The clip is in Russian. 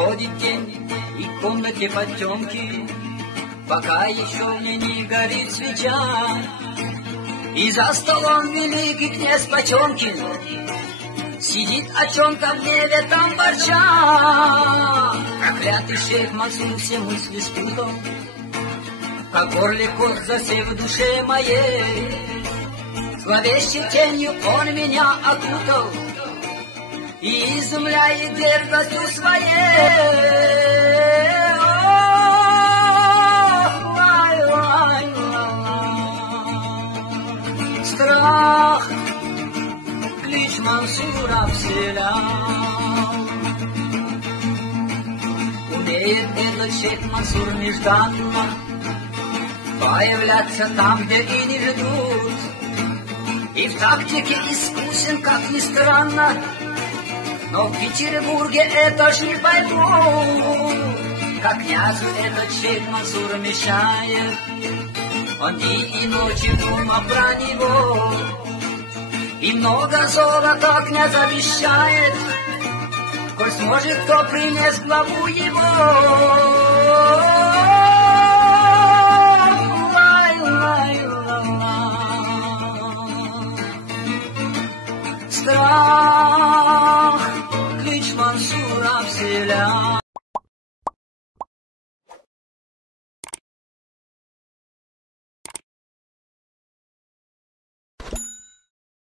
проходит день, и в комнате потемки, пока еще мне не горит свеча. И за столом великий князь Потемкин сидит о чем-то в гневе там ворча. Проклятый шейх Мансур все мысли спутал, как горле кот засев в душе моей. Зловещей тенью он меня окутал и изумляет дерзостью своей. Страх клич Мансура вселял. Умеет этот шейх Мансур нежданно появляться там, где и не ждут, и в тактике искусен, как ни странно, но в Петербурге это ж не поймут, как князю этот шейх Мансур мешает. Он дни и ночи думал про него, и много золота князь обещает, коль сможет, кто принес главу его. Страх